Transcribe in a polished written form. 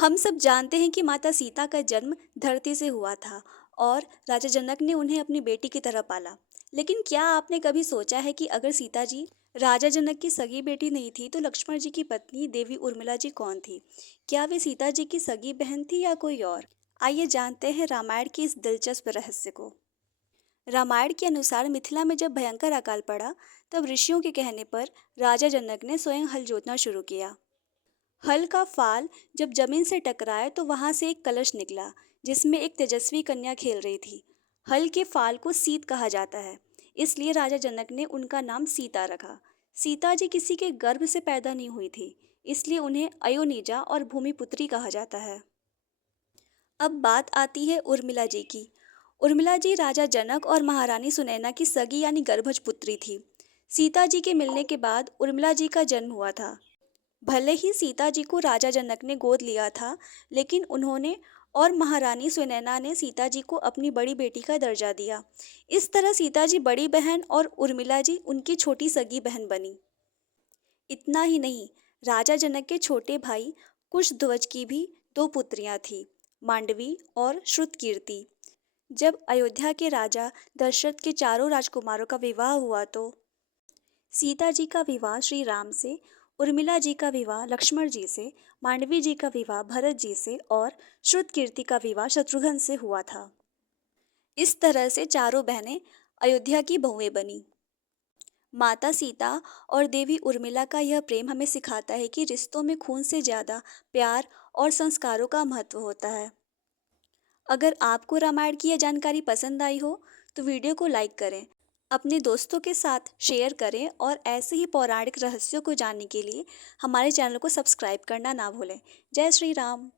हम सब जानते हैं कि माता सीता का जन्म धरती से हुआ था और राजा जनक ने उन्हें अपनी बेटी की तरह पाला। लेकिन क्या आपने कभी सोचा है कि अगर सीता जी राजा जनक की सगी बेटी नहीं थी तो लक्ष्मण जी की पत्नी देवी उर्मिला जी कौन थी? क्या वे सीता जी की सगी बहन थी या कोई और? आइए जानते हैं रामायण के इस दिलचस्प रहस्य को। रामायण के अनुसार मिथिला में जब भयंकर अकाल पड़ा, तब ऋषियों के कहने पर राजा जनक ने स्वयं हल जोतना शुरू किया। हल का फाल जब जमीन से टकराया तो वहां से एक कलश निकला, जिसमें एक तेजस्वी कन्या खेल रही थी। हल के फाल को सीत कहा जाता है, इसलिए राजा जनक ने उनका नाम सीता रखा। सीता जी किसी के गर्भ से पैदा नहीं हुई थी, इसलिए उन्हें अयोनिजा और भूमिपुत्री कहा जाता है। अब बात आती है उर्मिला जी की। उर्मिला जी राजा जनक और महारानी सुनैना की सगी यानी गर्भज पुत्री थी। सीता जी के मिलने के बाद उर्मिला जी का जन्म हुआ था। भले ही सीता जी को राजा जनक ने गोद लिया था, लेकिन उन्होंने और महारानी सुनैना ने सीता जी को अपनी बड़ी बेटी का दर्जा दिया। इस तरह सीता जी बड़ी बहन और उर्मिला जी उनकी छोटी सगी बहन बनी। इतना ही नहीं, राजा जनक के छोटे भाई कुशध्वज की भी दो पुत्रियां थीं, मांडवी और श्रुतकीर्ति। जब अयोध्या के राजा दशरथ के चारों राजकुमारों का विवाह हुआ तो सीता जी का विवाह श्री राम से, उर्मिला जी का विवाह लक्ष्मण जी से, मांडवी जी का विवाह भरत जी से और श्रुतकीर्ति का विवाह शत्रुघ्न से हुआ था। इस तरह से चारों बहनें अयोध्या की बहुएं बनी। माता सीता और देवी उर्मिला का यह प्रेम हमें सिखाता है कि रिश्तों में खून से ज्यादा प्यार और संस्कारों का महत्व होता है। अगर आपको रामायण की यह जानकारी पसंद आई हो तो वीडियो को लाइक करें, अपने दोस्तों के साथ शेयर करें और ऐसे ही पौराणिक रहस्यों को जानने के लिए हमारे चैनल को सब्सक्राइब करना ना भूलें। जय श्री राम।